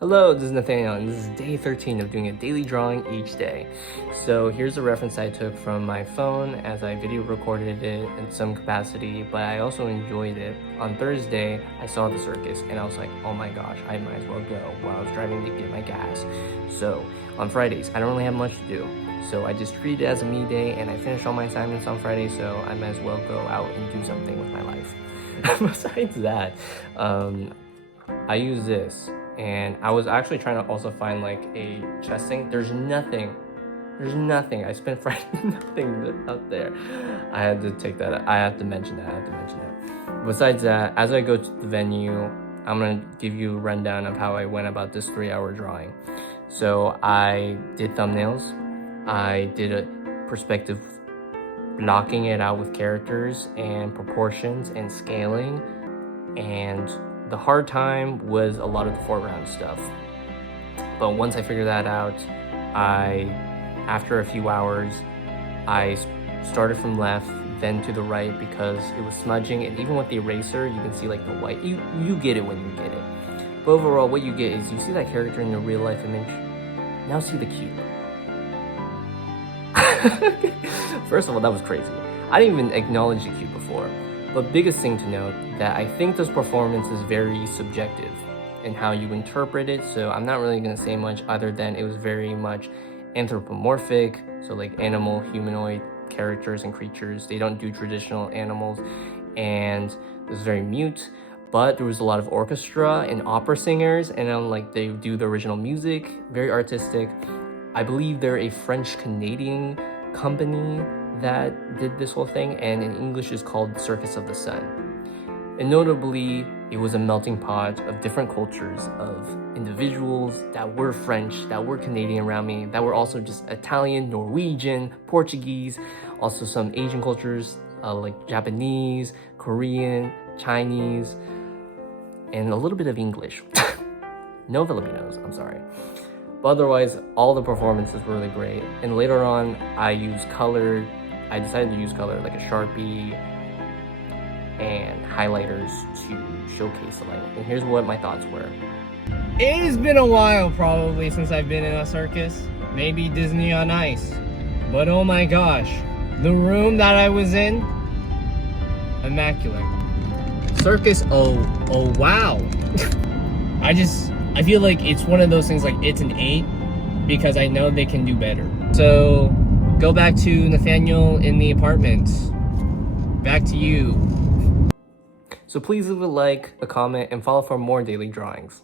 Hello, this is Nathaniel, and this is day 13 of doing a daily drawing each day. So here's a reference I took from my phone as I video recorded it in some capacity, but I also enjoyed it. On Thursday, I saw the circus, and I was like, oh my gosh, I might as well go while I was driving to get my gas. So on Fridays, I don't really have much to do. So I just treated it as a me day, and I finished all my assignments on Friday, so I might as well go out and do something with my life. Besides that, I use this. And I was actually trying to also find like a chest thing. There's nothing. I spent Friday nothing out there. I had to take that. I have to mention that. Besides that, as I go to the venue, I'm gonna give you a rundown of how I went about this 3-hour drawing. So I did thumbnails. I did a perspective, blocking it out with characters and proportions and scaling, and the hard time was a lot of the foreground stuff. But once I figured that out, after a few hours, I started from left, then to the right because it was smudging, and even with the eraser, you can see like the white. You get it when you get it. But overall, what you get is you see that character in the real life image. Now see the cube. First of all, that was crazy. I didn't even acknowledge the cube before. But biggest thing to note, that I think this performance is very subjective in how you interpret it, so I'm not really going to say much other than it was very much anthropomorphic, so like animal, humanoid characters and creatures. They don't do traditional animals, and it was very mute, but there was a lot of orchestra and opera singers, and like they do the original music, very artistic. I believe they're a French-Canadian company that did this whole thing, and in English is called Circus of the Sun. And notably, it was a melting pot of different cultures, of individuals that were French, that were Canadian around me, that were also just Italian, Norwegian, Portuguese, also some Asian cultures like Japanese, Korean, Chinese, and a little bit of English. No Filipinos, I'm sorry. But otherwise, all the performances were really great. And later on, I decided to use color like a Sharpie and highlighters to showcase the light. And here's what my thoughts were. It has been a while probably since I've been in a circus. Maybe Disney on Ice. But oh my gosh, the room that I was in, immaculate. Circus, oh wow. I feel like it's one of those things, like it's an 8 because I know they can do better. So go back to Nathaniel in the apartment. Back to you. So please leave a like, a comment, and follow for more daily drawings.